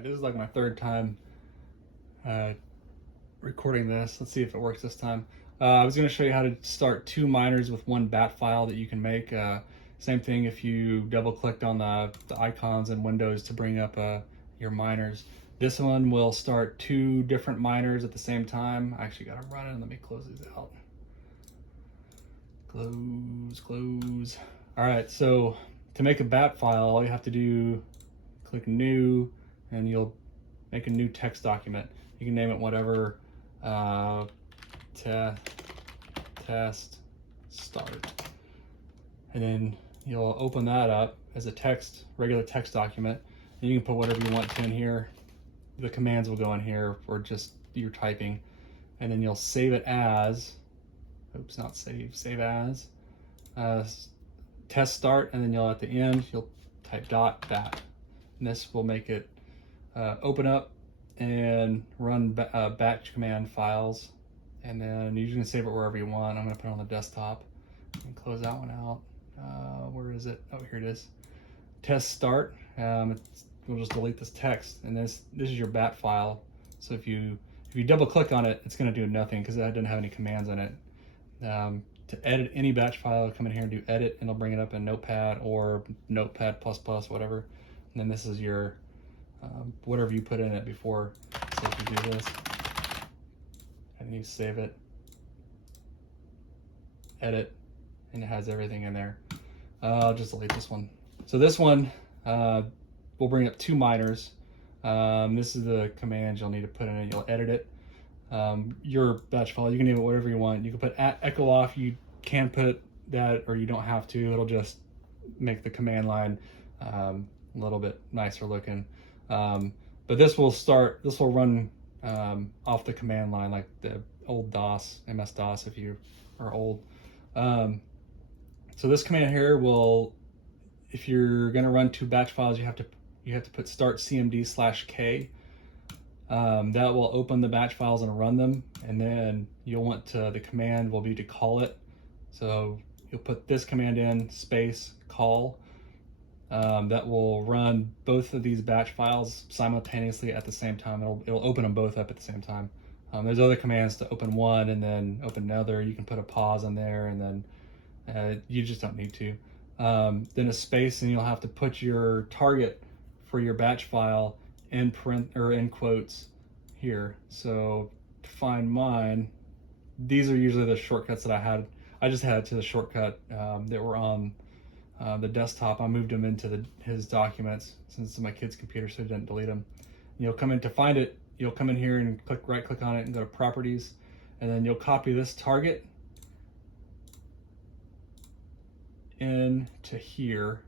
Alright, this is like my third time recording this. Let's see if it works this time. I was going to show you how to start two miners with one bat file that you can make. Same thing if you double clicked on the icons in Windows to bring up your miners. This one will start two different miners at the same time. I actually got to run it. Let me close these out. Close. Alright, so to make a bat file, all you have to do, click new, and you'll make a new text document. You can name it whatever, test start. And then you'll open that up as a regular text document. And you can put whatever you want to in here. The commands will go in here for just your typing. And then you'll save it as, oops, not save, save as, test start, and then you'll at the end, you'll type .bat. And this will make it open up and run batch command files, and then you can save it wherever you want. I'm going to put it on the desktop and close that one out. Where is it? Oh, here it is. Test start. We'll just delete this text, and this is your bat file. So if you double click on it, it's going to do nothing because that doesn't have any commands in it. To edit any batch file, come in here and do edit, and it'll bring it up in Notepad or Notepad++, whatever. And then this is your whatever you put in it before. So if you do this, and then you save it, edit, and it has everything in there. I'll just delete this one. So this one will bring up two miners. This is the command you'll need to put in it. You'll edit it. Your batch file, you can name it whatever you want. You can put @echo_off. You can put that, or you don't have to. It'll just make the command line a little bit nicer looking. But this will run off the command line like the old DOS, MS-DOS if you are old. So this command here will, if you're going to run two batch files, you have to put start cmd/k. That will open the batch files and run them, and then you'll want to, the command will be to call it. So you'll put this command in, space, call. That will run both of these batch files simultaneously at the same time. It'll open them both up at the same time. There's other commands to open one and then open another. You can put a pause in there, and then you just don't need to. Then a space, and you'll have to put your target for your batch file in print or in quotes here. So to find mine, these are usually the shortcuts that I had. I just had it to the shortcut that were on the desktop. I moved them into his documents since it's my kid's computer, so I didn't delete them. You'll come in to find it. You'll come in here and right click on it and go to properties, and then you'll copy this target into here.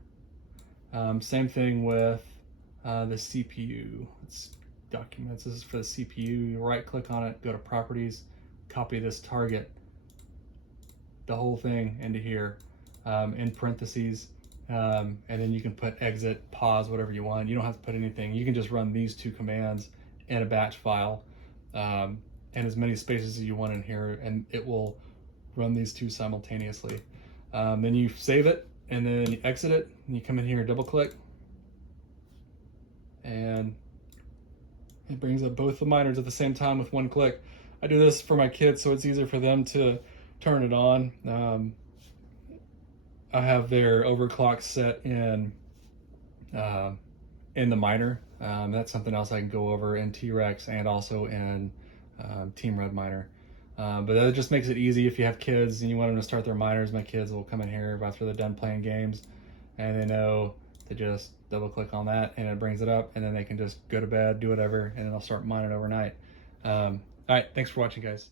Same thing with the CPU. It's documents. This is for the CPU. You right click on it, go to properties, copy this target, the whole thing into here, in parentheses, and then you can put exit, pause, whatever you want. You don't have to put anything. You can just run these two commands in a batch file, and as many spaces as you want in here, and it will run these two simultaneously. Then you save it, and then you exit it, and you come in here, double click, and it brings up both the miners at the same time with one click. I do this for my kids so it's easier for them to turn it on. I have their overclock set in the miner. That's something else I can go over in T-Rex and also in Team Red Miner. But that just makes it easy if you have kids and you want them to start their miners. My kids will come in here after they're done playing games, and they know to just double click on that, and it brings it up, and then they can just go to bed, do whatever, and then they'll start mining overnight. All right, thanks for watching, guys.